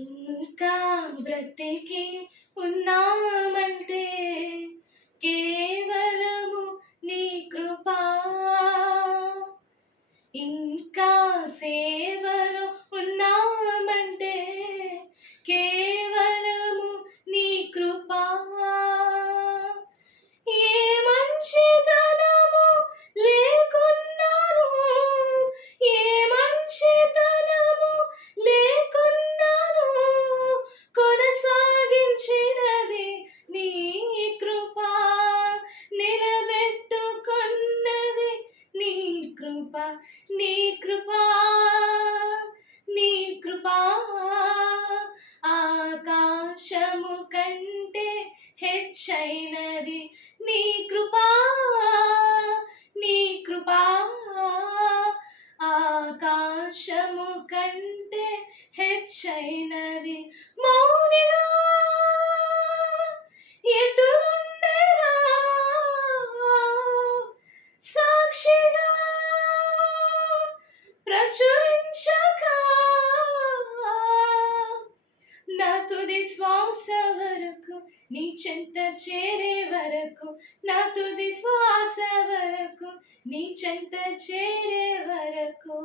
ఇంకా బ్రతికి ఉన్నామంటే కేవలము నీ కృపా. ఇంకా సేవలో ఉన్నామంటే కేవలము నీ కృపా. ఏ మంచితనము లేకున్నాను, ఏ మంచితనము లేకున్నాను, కొనసాగించినది నీ కృపా, నిలబెట్టుకున్నది నీ కృపా. నీ కృపా, నీ కృపా ఆకాశము కంటే హెచ్చైనది నీ కృపా. నీ కృపా ఆకాశము కంటే హెచ్చైనది. మౌనిగా ఎటునుండెదా, సాక్షిగా ప్రచురించక, నా తుది శ్వాస వరకు నీ చెంత చేరే వరకు, నా తుది శ్వాస వరకు నీ చెంత చేరే వరకు.